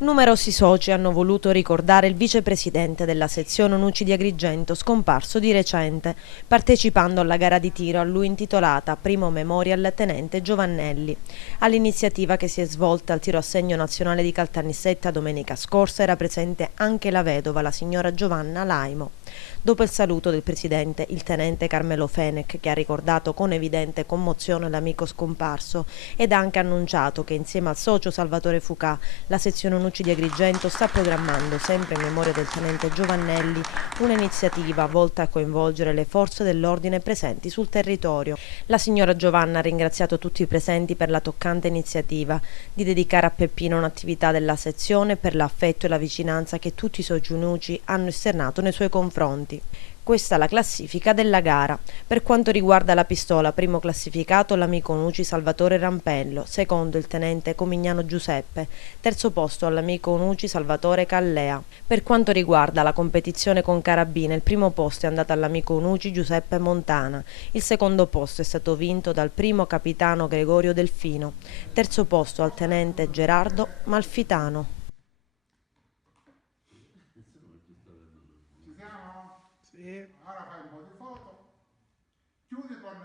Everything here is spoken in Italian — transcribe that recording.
Numerosi soci hanno voluto ricordare il vicepresidente della sezione Onucci di Agrigento, scomparso di recente, partecipando alla gara di tiro a lui intitolata Primo Memorial Tenente Giovannelli. All'iniziativa, che si è svolta al tiro a segno nazionale di Caltanissetta domenica scorsa, era presente anche la vedova, la signora Giovanna Laimo. Dopo il saluto del presidente, il tenente Carmelo Fenech, che ha ricordato con evidente commozione l'amico scomparso ed ha anche annunciato che insieme al socio Salvatore Fucà la sezione Onucci di Agrigento sta programmando, sempre in memoria del tenente Giovannelli, un'iniziativa volta a coinvolgere le forze dell'ordine presenti sul territorio. La signora Giovanna ha ringraziato tutti i presenti per la toccante iniziativa di dedicare a Peppino un'attività della sezione, per l'affetto e la vicinanza che tutti i soci Onucci hanno esternato nei suoi confronti. Questa è la classifica della gara. Per quanto riguarda la pistola, primo classificato l'amico Onucci Salvatore Rampello, secondo il tenente Comignano Giuseppe, terzo posto all'amico Onucci Salvatore Callea. Per quanto riguarda la competizione con carabine, il primo posto è andato all'amico Onucci Giuseppe Montana, il secondo posto è stato vinto dal primo capitano Gregorio Delfino, terzo posto al tenente Gerardo Malfitano. Ci siamo? Sì. Ora fai un po' di foto. Chiudi con